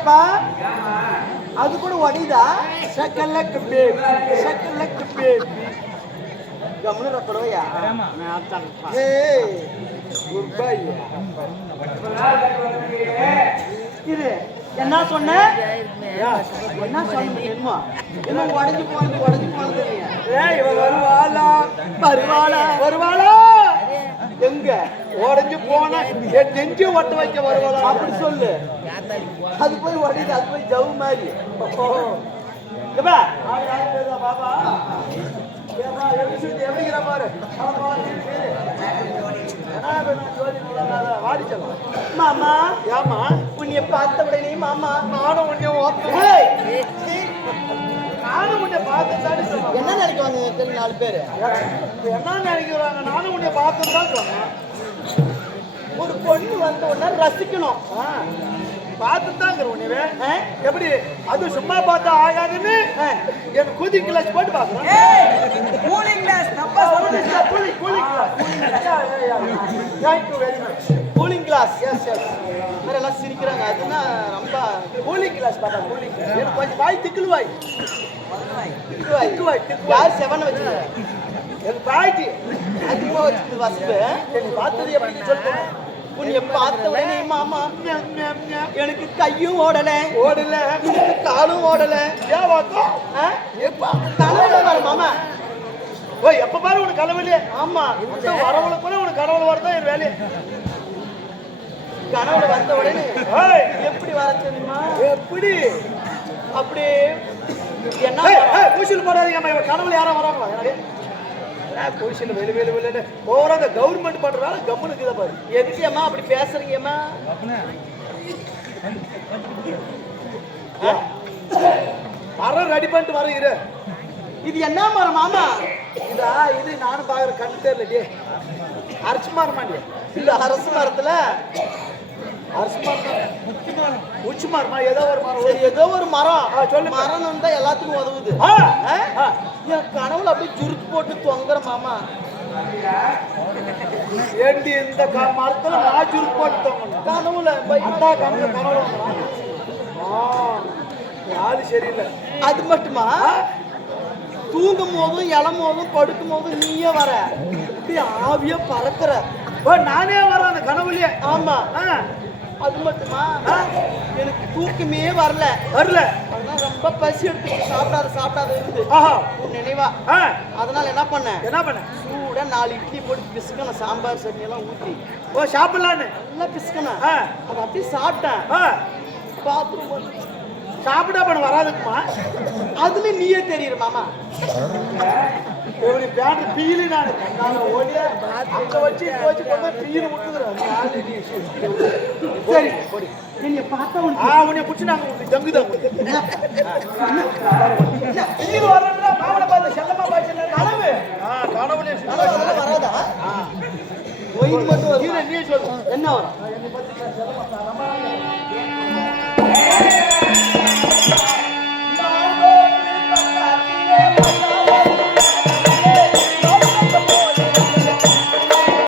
என்னப்பா? அது கூட ஒடிதா second leg baby second leg baby ಗಮನ ಕೊಡುವಯ್ಯ ಏ இது என்ன சொன்ன? என்ன சொன்னீங்க என்ன உடஞ்சு போனது உடஞ்சு போனது ஏய் இவ வருவாளா. வருவாளா? வருவாளா? எங்க? உடஞ்சு போனா என் நெஞ்சு ஒட்ட வைக்க வருவாங்க அப்படி சொல்லு. அது போய் உடையுது அது போய் ஜவு மாதிரி. பாபா மாமா ஏமா உன்னைய பார்த்த உடனே மாமா நானும் உன்னை ஓப்பேன் ஏய், நானும் உன்னை பார்த்து தானே சொன்னேன் என்ன நினைக்குவாங்க நாலு பேரு? என்ன நினைக்கிறாங்க? நானும் உன்னை பார்த்து தான் சொன்னேன் ஒரு பொண்ணு வந்த உடனே ரசிக்கணும். பார்த்து உன்னை ஆ? எப்படி? அது சும்மா பார்த்தா ஆகாதுன்னு. என் கூதி கிளாஸ் போட்டு பார்க்குறேன். கூலிங் கிளாஸ் தப்பா கூலி கூலி glass thank you very much cooling glass yes yes வேற எல்லாம் சிரிக்கிறாங்க. அதுனா ரொம்ப கூலிங் கிளாஸ் பாப்பா கூலிங் கிளாஸ் எனக்கு கொஞ்சம் வாய் திக்குள் வாய் திக்குவாய் திக்குவாய் திக்குவாய். யார் செவன் வச்சுக்க எனக்கு பாய்ச்சி அதிகமா வச்சுக்குது வசப்பு. என்னை பார்த்தது எப்படி சொல்லுங்க உன்னைய பார்த்த உடனே மாமா. எனக்கு கையும் ஓடல. ஓடல. எனக்கு காலும் ஓடல? கனவுல வர மாமா. ஓய் எப்ப பாரு உனக்கு கனவுலையே ஆமா. வரவளை கூட உனக்கு கனவுல வரதான் என் வேலையை? கனவுல வந்த உடனே எப்படி வர தெரியுமா? எப்படி? அப்படியே என்ன ஊசியில் போடாதீங்கம்மா இவன் கனவுல யாரும் வராங்களா? ஊசியில் வெளி வெளி வெளியே போகிற அந்த கவர்மெண்ட் பண்ற வேலை கம்முன்னு இருக்குதா பாரு. எதுக்கு அம்மா அப்படி பேசுறீங்கம்மா? மரம் ரெடி பண்ணிட்டு வர இரு. இது என்ன மரம் மாமா? இதா இது நானும் பாக்குற கண்ணு தெரியல டே அரைச்சு மாற மாட்டியா இந்த அரசு மரத்துல. அரைச்சு மாற உச்சி மரமா. ஏதோ ஒரு மரம். ஏதோ ஒரு மரம். ஆ, சொல்லு. மரம் இருந்தா எல்லாத்துக்கும் உதவுது. ஆ, ஆ? ஆ. என் கனவுல அப்படியே ஜுருக்கு போட்டு தொங்குற மாமா. ஏண்டி இந்த மரத்துல நாஜூர் போட்டவங்க கனவுல அந்த கனவு கனவு வந்தான். ஆ, ஆளு சரியில்லை. அது மட்டுமா? தூங்கும் போதும் இளம் போதும் படுக்கும் போதும் நீயே வர. ஆவியா பறக்குற. ஓ நானே வரேன் அந்த கனவுலயே. ஆமா. அது மட்டுமா? எனக்கு தூக்கமே வரல. வரல. அதான் ரொம்ப பசி எடுத்து சாப்பிடாத சாப்பிடாத இருந்து. ஆஹா. உன் நினைவா. அதனால என்ன பண்ணேன் என்ன பண்ண? சூடா நாலு இட்லி போட்டு பிசுக்கணும் சாம்பார் சட்னி எல்லாம் ஊற்றி ஓ சாப்பிடலான்னு. நல்லா பிசுக்கணும் அதை அப்படியே சாப்பிட்டேன். பாத்ரூம் வந்து சாப்பிட பண்ண வராதுக்குமா? அதுல நீயே தெரியுற மாமா. இப்படி பேண்ட் பீலி நான். கண்ணால ஓடி அங்க வச்சு இங்க வச்சு கொண்டு பீலி விட்டுக்கிறேன் சரி. என்னைய பார்த்தா உனக்கு ஆ உன்னை பிடிச்சி நாங்க உங்களுக்கு ஜங்கு தான் பீலி வரணும்னா மாமனை பார்த்து செல்லமா பாய்ச்சல கனவு. ஆ கனவுலே வராதா? ஒயின் மட்டும் வரும். நீ நீ சொல்லு. என்ன வரும்?